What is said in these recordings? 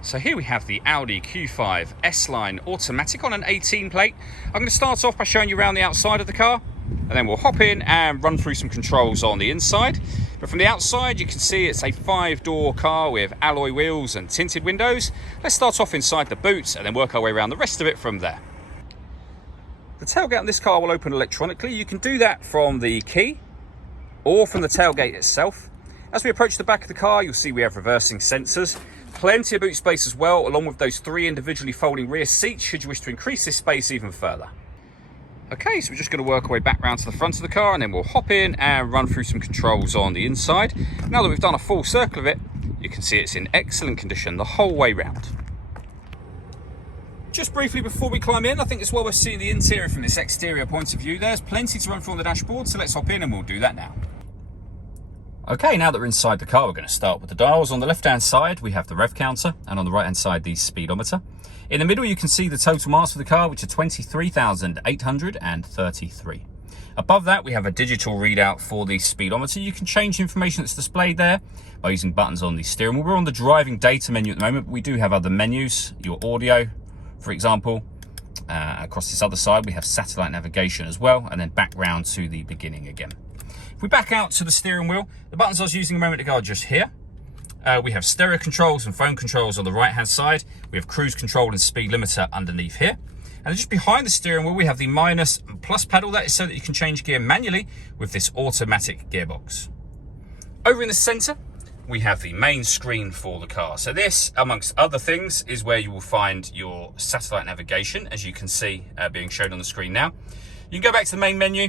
So here we have the Audi Q5 S-Line automatic on an 18 plate. I'm going to start off by showing you around the outside of the car, and then we'll hop in and run through some controls on the inside. But from the outside, you can see it's a 5-door car with alloy wheels and tinted windows. Let's start off inside the boot and then work our way around the rest of it from there. The tailgate on this car will open electronically. You can do that from the key or from the tailgate itself. As we approach the back of the car, you'll see we have reversing sensors. Plenty of boot space as well, along with those 3 individually folding rear seats should you wish to increase this space even further. Okay, so we're just going to work our way back round to the front of the car and then we'll hop in and run through some controls on the inside. Now that we've done a full circle of it, you can see it's in excellent condition the whole way round. Just briefly before we climb in, I think it's well worth seeing the interior from this exterior point of view. There's plenty to run through on the dashboard, so let's hop in and we'll do that now. Okay, now that we're inside the car, we're going to start with the dials. On the left-hand side, we have the rev counter, and on the right-hand side, the speedometer. In the middle, you can see the total miles for the car, which are 23,833. Above that, we have a digital readout for the speedometer. You can change the information that's displayed there by using buttons on the steering wheel. We're on the driving data menu at the moment, but we do have other menus, your audio, for example. Across this other side, we have satellite navigation as well, and then back round to the beginning again. If we back out to the steering wheel, the buttons I was using a moment ago are just here. We have stereo controls and phone controls on the right hand side. We have cruise control and speed limiter underneath here. And just behind the steering wheel, we have the minus and plus pedal. That is so that you can change gear manually with this automatic gearbox. Over in the center, we have the main screen for the car. So this, amongst other things, is where you will find your satellite navigation, as you can see being shown on the screen now. You can go back to the main menu.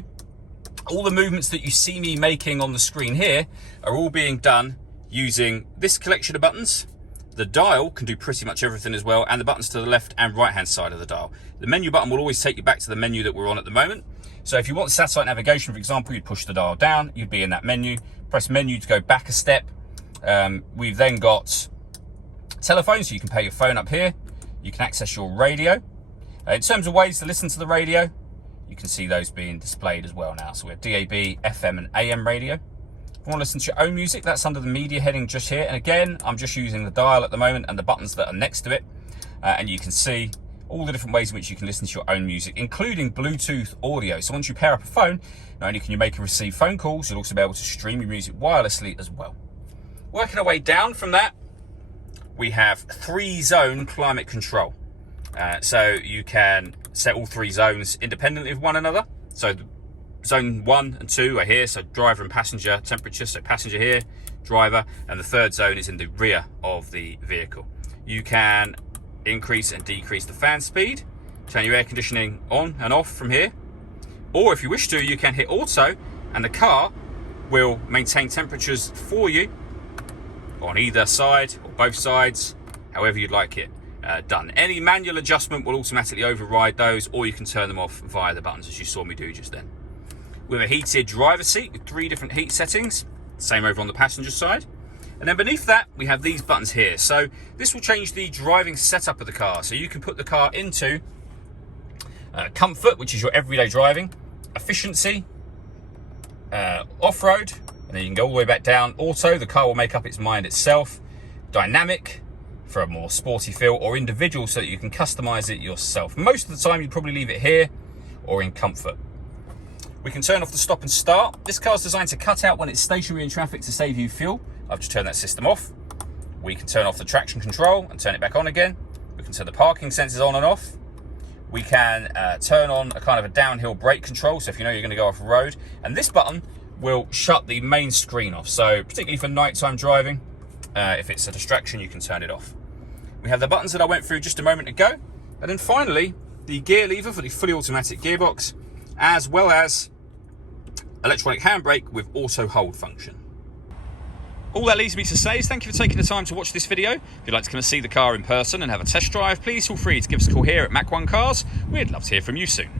All the movements that you see me making on the screen here are all being done using this collection of buttons. The dial can do pretty much everything as well, and the buttons to the left and right hand side of the dial. The menu button will always take you back to the menu that we're on at the moment. So if you want satellite navigation, for example, you'd push the dial down, you'd be in that menu, press menu to go back a step. We've then got telephone, so you can pay your phone up here. You can access your radio. In terms of ways to listen to the radio, you can see those being displayed as well now. So we have DAB, FM and AM radio. If you want to listen to your own music, that's under the media heading just here. And again, I'm just using the dial at the moment and the buttons that are next to it. And you can see all the different ways in which you can listen to your own music, including Bluetooth audio. So once you pair up a phone, not only can you make and receive phone calls, you'll also be able to stream your music wirelessly as well. Working our way down from that, we have 3-zone climate control. So you can set all 3 zones independently of one another. So zone 1 and 2 are here, so driver and passenger temperature. So passenger here, driver, and the 3rd zone is in the rear of the vehicle. You can increase and decrease the fan speed, turn your air conditioning on and off from here, or if you wish to, you can hit auto and the car will maintain temperatures for you on either side or both sides, however you'd like it done. Any manual adjustment will automatically override those, or you can turn them off via the buttons as you saw me do just then. We have a heated driver seat with 3 different heat settings, same over on the passenger side. And then beneath that, we have these buttons here. So this will change the driving setup of the car. So you can put the car into comfort, which is your everyday driving, efficiency, off-road, and then you can go all the way back down. Auto, the car will make up its mind itself. Dynamic, for a more sporty feel, or individual, so that you can customize it yourself. Most of the time, you'd probably leave it here or in comfort. We can turn off the stop and start. This car's designed to cut out when it's stationary in traffic to save you fuel. I've just turned that system off. We can turn off the traction control and turn it back on again. We can turn the parking sensors on and off. We can turn on a kind of a downhill brake control, so if you know you're going to go off the road. And this button will shut the main screen off. So particularly for nighttime driving, if it's a distraction, you can turn it off. We have the buttons that I went through just a moment ago. And then finally, the gear lever for the fully automatic gearbox, as well as electronic handbrake with auto hold function. All that leaves me to say is thank you for taking the time to watch this video. If you'd like to come and see the car in person and have a test drive, please feel free to give us a call here at Mach 1 Cars. We'd love to hear from you soon.